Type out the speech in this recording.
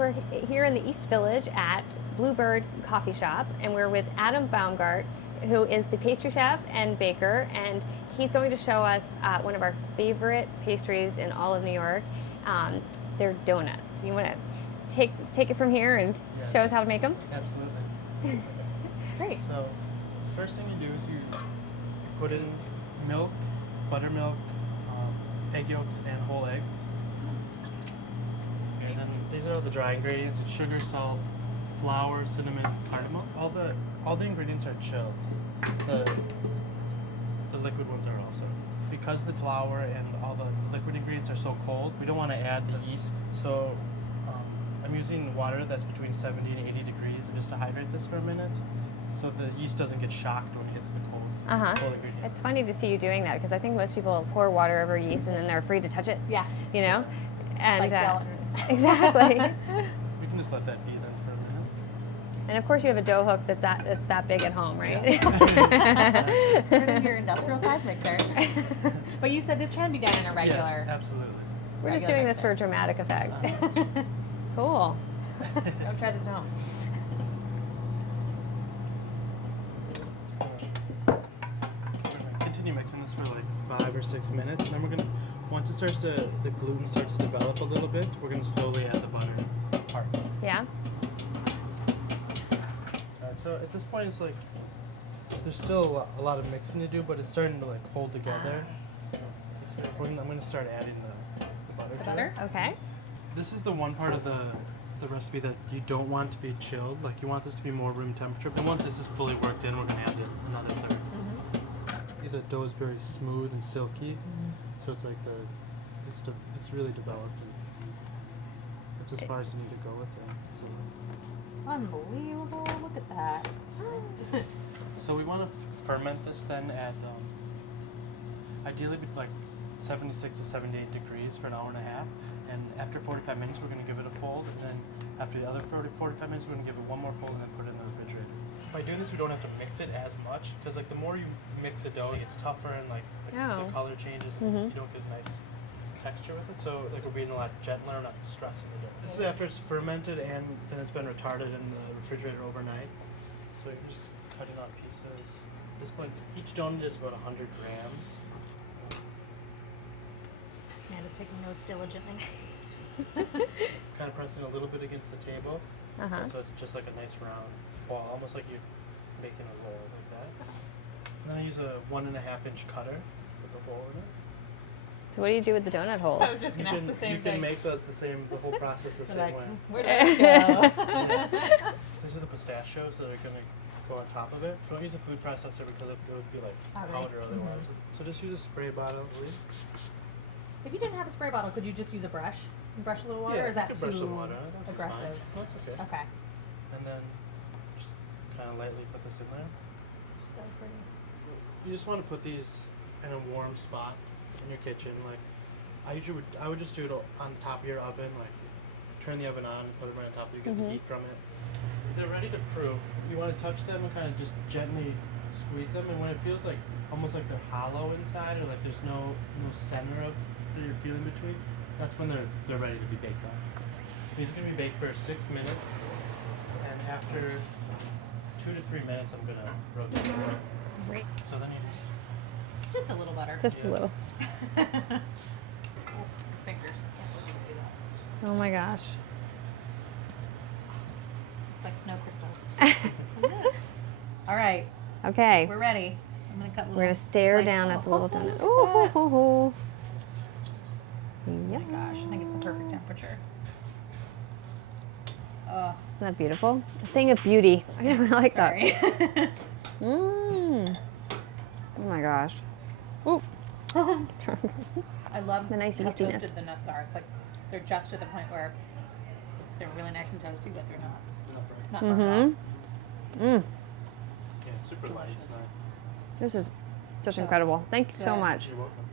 we're here in the East Village at Bluebird Coffee Shop, and we're with Adam Baumgart, who is the pastry chef and baker, and he's going to show us one of our favorite pastries in all of New York. They're donuts. You want to take it from here and show us how to make them? Absolutely. Great. So, first thing you do is you put in milk, buttermilk, egg yolks, and whole eggs. And then these are all the dry ingredients. It's sugar, salt, flour, cinnamon, cardamom. All the ingredients are chilled. The liquid ones are also. Because the flour and all the liquid ingredients are so cold, we don't want to add the yeast. So I'm using water that's between 70 and 80 degrees just to hydrate this for a minute, so the yeast doesn't get shocked when it hits the cold ingredients. It's funny to see you doing that, because I think most people pour water over yeast and then they're afraid to touch it. Yeah. You know? And Like gelatin. Exactly. We can just let that be then for a minute. And of course you have a dough hook that's that big at home, right? Yeah. Put in your industrial size mixer. But you said this can be done in a regular. Yeah, absolutely. We're just doing this for dramatic effect. Cool. Don't try this at home. So we're gonna continue mixing this for like 5 or 6 minutes, and then we're gonna, once it starts to, the gluten starts to develop a little bit, we're gonna slowly add the butter parts. Yeah? So at this point, it's like there's still a lot of mixing to do, but it's starting to like hold together. I'm gonna start adding the butter. The butter? Okay. This is the one part of the recipe that you don't want to be chilled. Like you want this to be more room temperature. And once this is fully worked in, we're gonna add another third. The dough is very smooth and silky, so it's like it's really developed. And it's as far as you need to go with it. So. Unbelievable. Look at that. So we want to ferment this then at ideally like 76 to 78 degrees for an hour and a half. And after 45 minutes, we're going to give it a fold. And then after the other 45 minutes, we're going to give it one more fold and then put it in the refrigerator. By doing this, we don't have to mix it as much, because like the more you mix a dough, it gets tougher and like the color changes and you don't get nice texture with it. So like we're being a lot gentler, not stressing the dough. This is after it's fermented and then it's been retarded in the refrigerator overnight. So you're just cutting on pieces. At this point, each donut is about 100 grams. Amanda's taking notes diligently. Kind of pressing a little bit against the table. So it's just like a nice round ball, almost like you're making a roll like that. And then I use a 1.5-inch cutter with the hole in it. So what do you do with the donut holes? I was just going to ask the same You thing. can make those the whole process the same way. Where do I go? These are the pistachios that are going to go on top of it. Don't use a food processor because it would be like powder otherwise. So just use a spray bottle, please. If you didn't have a spray bottle, could you just use a brush? Brush a little water, Yeah, or is that you too can brush the water. That's aggressive? fine. That's okay. Okay. And then just kind of lightly put this in there. So pretty. You just want to put these in a warm spot in your kitchen. Like I would just do it on the top of your oven. Like turn the oven on, put it right on top. You get the heat from it. They're ready to proof. You want to touch them and kind of just gently squeeze them. And when it feels like almost like they're hollow inside, or like there's no center of that you're feeling between, that's when they're ready to be baked on. These are going to be baked for 6 minutes, and after 2 to 3 minutes, I'm going to rotate them. Great. So then you Just a little butter. Just a little. Fingers. Can't believe you do that. Oh my gosh. It's like snow crystals. All right. Okay. We're ready. I'm going to cut little We're going to stare slices. down at the little donut. Ooh, Oh hoo, hoo. my Yep. gosh, I think it's the perfect temperature. Isn't that beautiful? A thing of beauty. I really like Sorry. that. Mmm. Oh my gosh. Ooh. I love The nice how yeastiness. toasted the nuts are. It's like they're just to the point where they're really nice and toasty, but they're not burnt off. Mmm. Yeah, it's super light. It's not. This is just So incredible. Thank you so good. much. You're welcome.